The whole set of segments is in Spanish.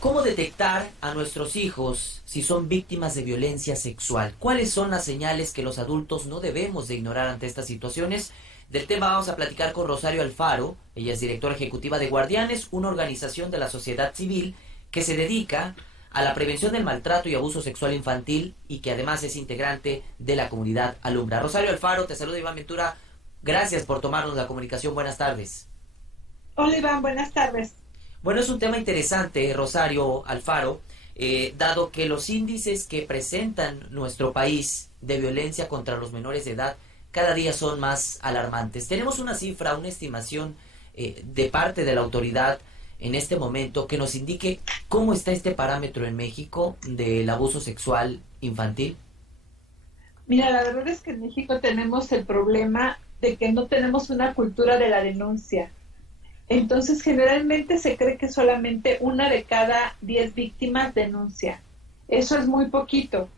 ¿Cómo detectar a nuestros hijos si son víctimas de violencia sexual? ¿Cuáles son las señales que los adultos no debemos de ignorar ante estas situaciones? Del tema vamos a platicar con Rosario Alfaro. Ella es directora ejecutiva de Guardianes, una organización de la sociedad civil que se dedica a la prevención del maltrato y abuso sexual infantil y que además es integrante de la comunidad Alumbra. Rosario Alfaro, te saluda Iván Ventura. Gracias por tomarnos la comunicación. Buenas tardes. Hola Iván, buenas tardes. Bueno, es un tema interesante, Rosario Alfaro, dado que los índices que presentan nuestro país de violencia contra los menores de edad cada día son más alarmantes. Tenemos una cifra, una estimación de parte de la autoridad en este momento que nos indique cómo está este parámetro en México del abuso sexual infantil. Mira, la verdad es que en México tenemos el problema de que no tenemos una cultura de la denuncia. Entonces, generalmente se cree que solamente una de cada 10 víctimas denuncia. Eso es muy poquito.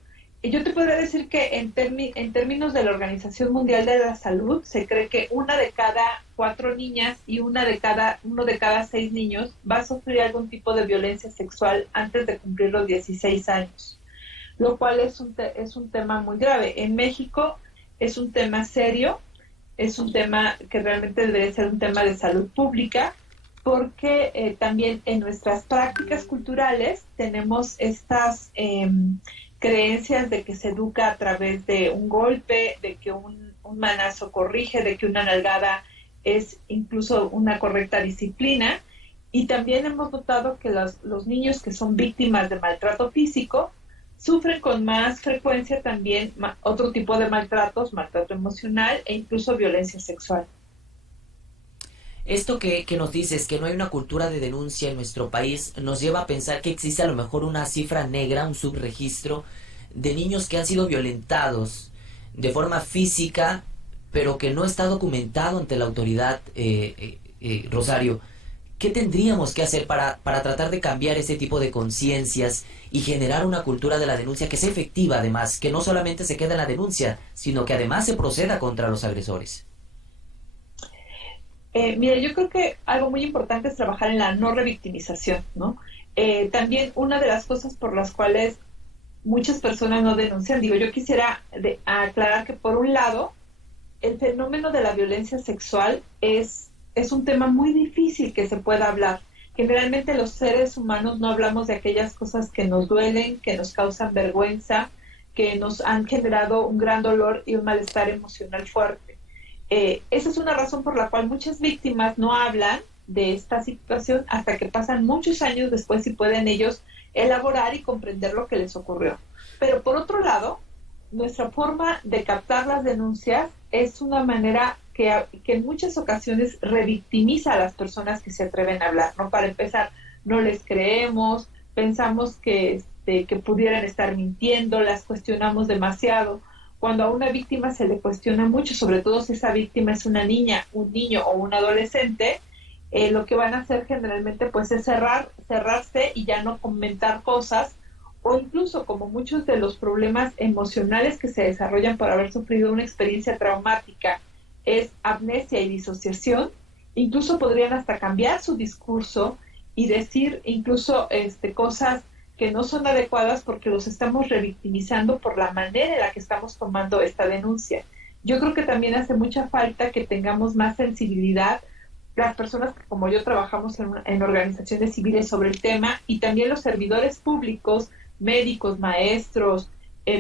Y yo te podría decir que en términos de la Organización Mundial de la Salud, se cree que una de cada 4 niñas y uno de cada 6 niños va a sufrir algún tipo de violencia sexual antes de cumplir los 16 años, lo cual es un tema muy grave. En México es un tema serio, es un tema que realmente debería ser un tema de salud pública, porque también en nuestras prácticas culturales tenemos estas creencias de que se educa a través de un golpe, de que un manazo corrige, de que una nalgada es incluso una correcta disciplina. Y también hemos notado que los niños que son víctimas de maltrato físico sufren con más frecuencia también otro tipo de maltratos, maltrato emocional e incluso violencia sexual. Esto que nos dices, que no hay una cultura de denuncia en nuestro país, nos lleva a pensar que existe a lo mejor una cifra negra, un subregistro de niños que han sido violentados de forma física, pero que no está documentado ante la autoridad. Rosario, ¿qué tendríamos que hacer para tratar de cambiar ese tipo de conciencias y generar una cultura de la denuncia que sea efectiva, además, que no solamente se quede en la denuncia, sino que además se proceda contra los agresores? Mira, yo creo que algo muy importante es trabajar en la no revictimización, ¿no? También una de las cosas por las cuales muchas personas no denuncian, digo, yo quisiera aclarar que por un lado, el fenómeno de la violencia sexual es un tema muy difícil que se pueda hablar. Generalmente los seres humanos no hablamos de aquellas cosas que nos duelen, que nos causan vergüenza, que nos han generado un gran dolor y un malestar emocional fuerte. Esa es una razón por la cual muchas víctimas no hablan de esta situación hasta que pasan muchos años después y pueden ellos elaborar y comprender lo que les ocurrió. Pero por otro lado, nuestra forma de captar las denuncias es una manera que en muchas ocasiones revictimiza a las personas que se atreven a hablar, ¿no? Para empezar, no les creemos, pensamos que pudieran estar mintiendo, las cuestionamos demasiado. Cuando a una víctima se le cuestiona mucho, sobre todo si esa víctima es una niña, un niño o un adolescente, lo que van a hacer generalmente pues es cerrarse y ya no comentar cosas, o incluso como muchos de los problemas emocionales que se desarrollan por haber sufrido una experiencia traumática es amnesia y disociación, incluso podrían hasta cambiar su discurso y decir incluso cosas que no son adecuadas porque los estamos revictimizando por la manera en la que estamos tomando esta denuncia. Yo creo que también hace mucha falta que tengamos más sensibilidad las personas que como yo trabajamos en organizaciones civiles sobre el tema, y también los servidores públicos, médicos, maestros,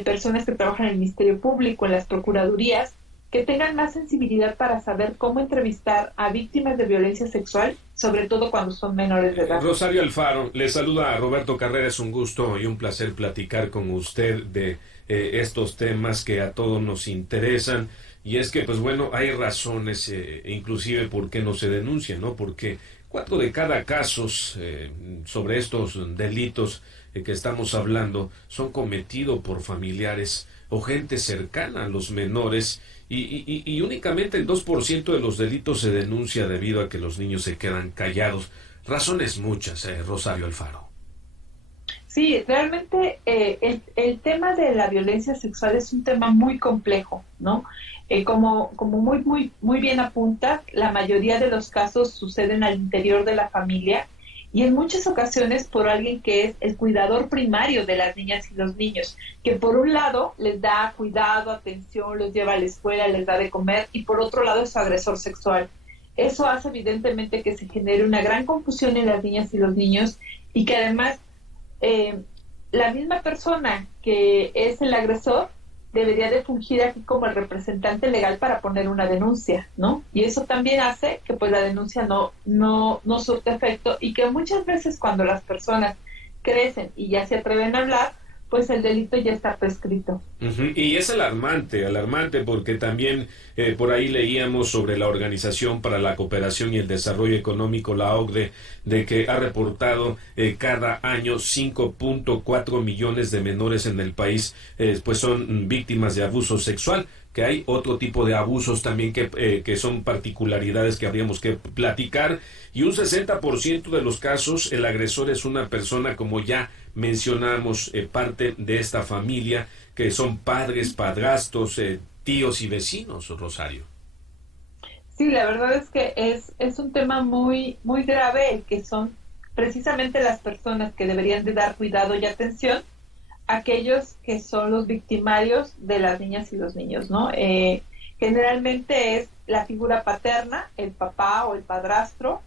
personas que trabajan en el Ministerio Público, en las procuradurías, que tengan más sensibilidad para saber cómo entrevistar a víctimas de violencia sexual, sobre todo cuando son menores de edad. Rosario Alfaro, le saluda a Roberto Carrera, es un gusto y un placer platicar con usted de estos temas que a todos nos interesan. Y es que, pues bueno, hay razones, inclusive por qué no se denuncia, ¿no? Porque 4 de cada casos sobre estos delitos que estamos hablando son cometidos por familiares o gente cercana a los menores, y únicamente el 2% de los delitos se denuncia debido a que los niños se quedan callados. Razones muchas, Rosario Alfaro. Sí, realmente el tema de la violencia sexual es un tema muy complejo, ¿no? Como muy bien apunta, la mayoría de los casos suceden al interior de la familia y en muchas ocasiones por alguien que es el cuidador primario de las niñas y los niños, que por un lado les da cuidado, atención, los lleva a la escuela, les da de comer, y por otro lado es su agresor sexual. Eso hace evidentemente que se genere una gran confusión en las niñas y los niños, y que además la misma persona que es el agresor debería de fungir aquí como el representante legal para poner una denuncia, ¿no? Y eso también hace que pues la denuncia no surte efecto, y que muchas veces cuando las personas crecen y ya se atreven a hablar, pues el delito ya está prescrito. Y es alarmante porque también por ahí leíamos sobre la Organización para la Cooperación y el Desarrollo Económico, la OCDE, de que ha reportado cada año 5.4 millones de menores en el país, pues son víctimas de abuso sexual, que hay otro tipo de abusos también que son particularidades que habríamos que platicar, y un 60% de los casos el agresor es una persona, como ya mencionamos, parte de esta familia, que son padres, padrastros, tíos y vecinos, Rosario. Sí, la verdad es que es un tema muy, muy grave, el que son precisamente las personas que deberían de dar cuidado y atención, aquellos que son los victimarios de las niñas y los niños, ¿no? Generalmente es la figura paterna, el papá o el padrastro,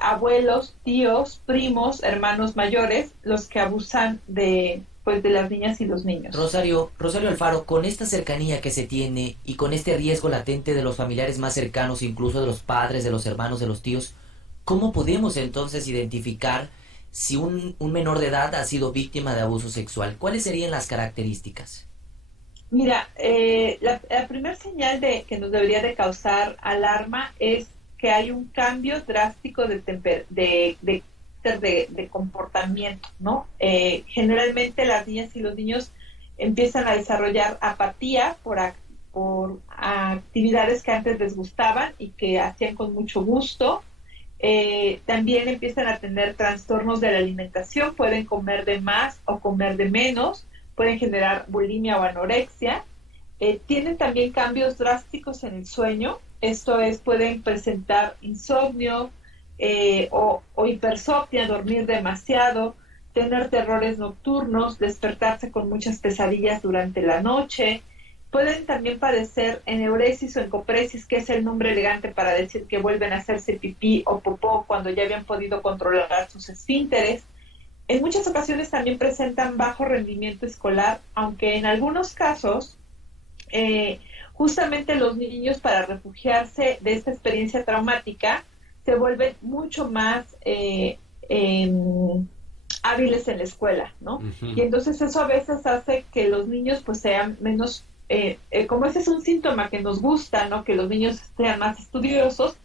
abuelos, tíos, primos, hermanos mayores, los que abusan de las niñas y los niños. Rosario Alfaro, con esta cercanía que se tiene y con este riesgo latente de los familiares más cercanos, incluso de los padres, de los hermanos, de los tíos, ¿cómo podemos entonces identificar si un menor de edad ha sido víctima de abuso sexual? ¿Cuáles serían las características? Mira, la primera señal que nos debería de causar alarma es que hay un cambio drástico de comportamiento, ¿no? Generalmente las niñas y los niños empiezan a desarrollar apatía por actividades que antes les gustaban y que hacían con mucho gusto. También empiezan a tener trastornos de la alimentación, pueden comer de más o comer de menos, pueden generar bulimia o anorexia. Tienen también cambios drásticos en el sueño, esto es, pueden presentar insomnio o hipersomnia, dormir demasiado, tener terrores nocturnos, despertarse con muchas pesadillas durante la noche. Pueden también padecer eneuresis o encopresis, que es el nombre elegante para decir que vuelven a hacerse pipí o popó cuando ya habían podido controlar sus esfínteres. En muchas ocasiones también presentan bajo rendimiento escolar, aunque en algunos casos justamente los niños, para refugiarse de esta experiencia traumática, se vuelven mucho más hábiles en la escuela, ¿no? Uh-huh. Y entonces eso a veces hace que los niños pues sean menos, como ese es un síntoma que nos gusta, ¿no? Que los niños sean más estudiosos,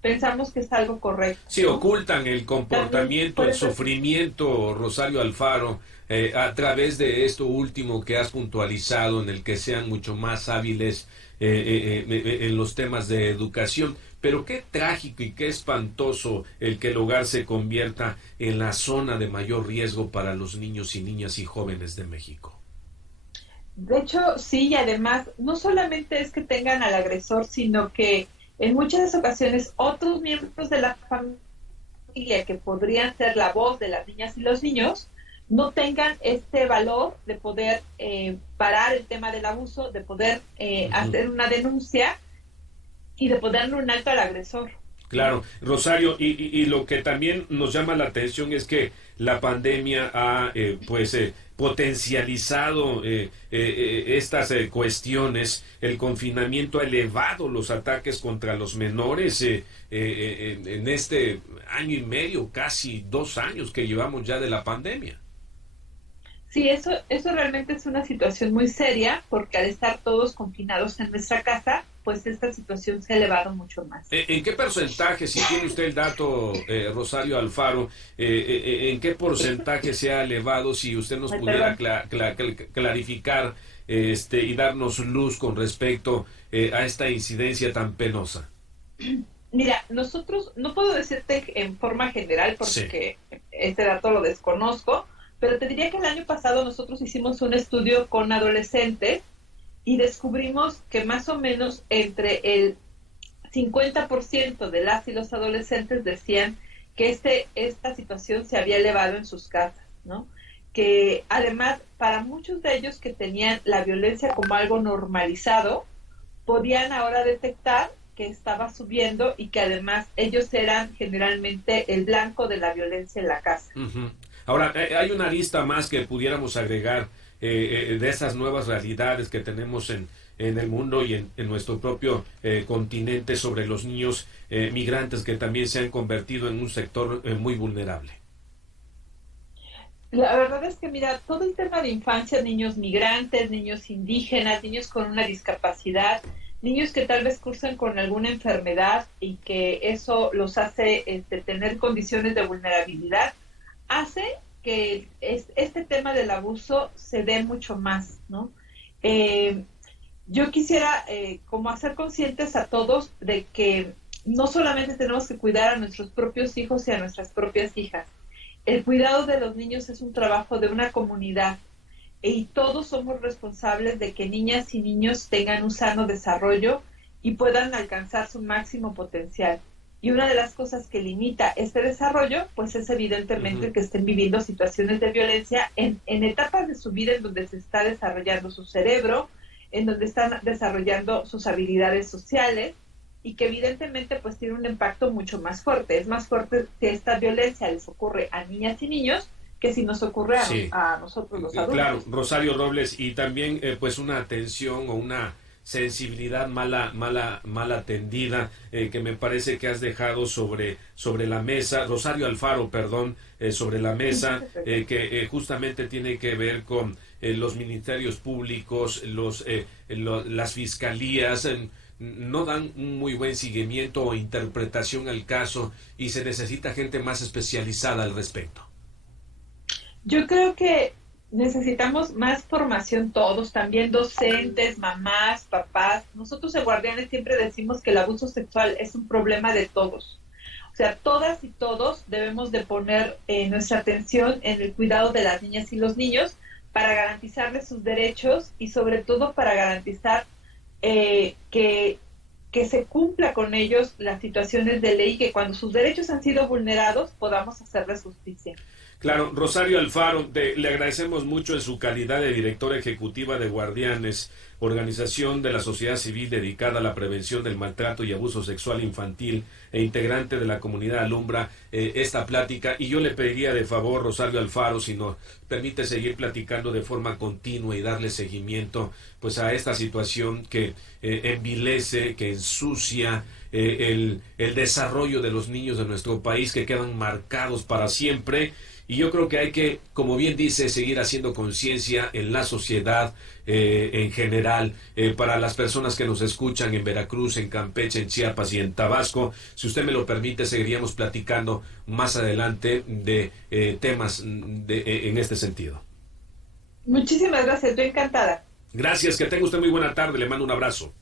pensamos que es algo correcto. Sí, ¿no? Ocultan el comportamiento, el sufrimiento, Rosario Alfaro, a través de esto último que has puntualizado, en el que sean mucho más hábiles en los temas de educación. Pero qué trágico y qué espantoso el que el hogar se convierta en la zona de mayor riesgo para los niños y niñas y jóvenes de México. De hecho, sí, y además, no solamente es que tengan al agresor, sino que en muchas ocasiones otros miembros de la familia que podrían ser la voz de las niñas y los niños no tengan este valor de poder parar el tema del abuso, de poder hacer una denuncia y de poder darle un alto al agresor. Claro, Rosario, y lo que también nos llama la atención es que la pandemia ha potencializado estas cuestiones. El confinamiento ha elevado los ataques contra los menores en este año y medio, casi 2 años que llevamos ya de la pandemia. Sí, eso realmente es una situación muy seria, porque al estar todos confinados en nuestra casa, pues esta situación se ha elevado mucho más. ¿En qué porcentaje, si tiene usted el dato, Rosario Alfaro, en qué porcentaje se ha elevado, si usted nos pudiera clarificar y darnos luz con respecto a esta incidencia tan penosa? Mira, nosotros, no puedo decirte en forma general porque este dato lo desconozco, pero te diría que el año pasado nosotros hicimos un estudio con adolescentes y descubrimos que más o menos entre el 50% de las y los adolescentes decían que esta situación se había elevado en sus casas, ¿no? Que además para muchos de ellos que tenían la violencia como algo normalizado, podían ahora detectar que estaba subiendo y que además ellos eran generalmente el blanco de la violencia en la casa. Uh-huh. Ahora, hay una lista más que pudiéramos agregar de esas nuevas realidades que tenemos en el mundo y en nuestro propio continente sobre los niños migrantes que también se han convertido en un sector muy vulnerable. La verdad es que, mira, todo el tema de infancia, niños migrantes, niños indígenas, niños con una discapacidad, niños que tal vez cursan con alguna enfermedad y que eso los hace tener condiciones de vulnerabilidad, hace que este tema del abuso se dé mucho más, ¿no? Yo quisiera como hacer conscientes a todos de que no solamente tenemos que cuidar a nuestros propios hijos y a nuestras propias hijas. El cuidado de los niños es un trabajo de una comunidad y todos somos responsables de que niñas y niños tengan un sano desarrollo y puedan alcanzar su máximo potencial. Y una de las cosas que limita este desarrollo, pues es evidentemente que estén viviendo situaciones de violencia en etapas de su vida en donde se está desarrollando su cerebro, en donde están desarrollando sus habilidades sociales y que evidentemente pues tiene un impacto mucho más fuerte. Es más fuerte que esta violencia les ocurre a niñas y niños que si nos ocurre a nosotros los adultos. Claro, Rosario Robles, y también pues una atención o una sensibilidad mal atendida que me parece que has dejado sobre la mesa, Rosario Alfaro, perdón, sobre la mesa, que justamente tiene que ver con los ministerios públicos, las fiscalías, no dan un muy buen seguimiento o interpretación al caso y se necesita gente más especializada al respecto. Yo creo que necesitamos más formación todos, también docentes, mamás, papás. Nosotros en Guardianes siempre decimos que el abuso sexual es un problema de todos. O sea, todas y todos debemos de poner nuestra atención en el cuidado de las niñas y los niños para garantizarles sus derechos y sobre todo para garantizar que se cumpla con ellos las situaciones de ley, que cuando sus derechos han sido vulnerados podamos hacerles justicia. Claro, Rosario Alfaro, le agradecemos mucho en su calidad de directora ejecutiva de Guardianes, organización de la sociedad civil dedicada a la prevención del maltrato y abuso sexual infantil e integrante de la comunidad Alumbra, esta plática. Y yo le pediría de favor, Rosario Alfaro, si nos permite seguir platicando de forma continua y darle seguimiento pues a esta situación que envilece, que ensucia el desarrollo de los niños de nuestro país, que quedan marcados para siempre. Y yo creo que hay que, como bien dice, seguir haciendo conciencia en la sociedad en general, para las personas que nos escuchan en Veracruz, en Campeche, en Chiapas y en Tabasco. Si usted me lo permite, seguiríamos platicando más adelante de temas en este sentido. Muchísimas gracias, estoy encantada. Gracias, que tenga usted muy buena tarde, le mando un abrazo.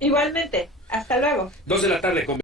Igualmente, hasta luego. 2 de la tarde con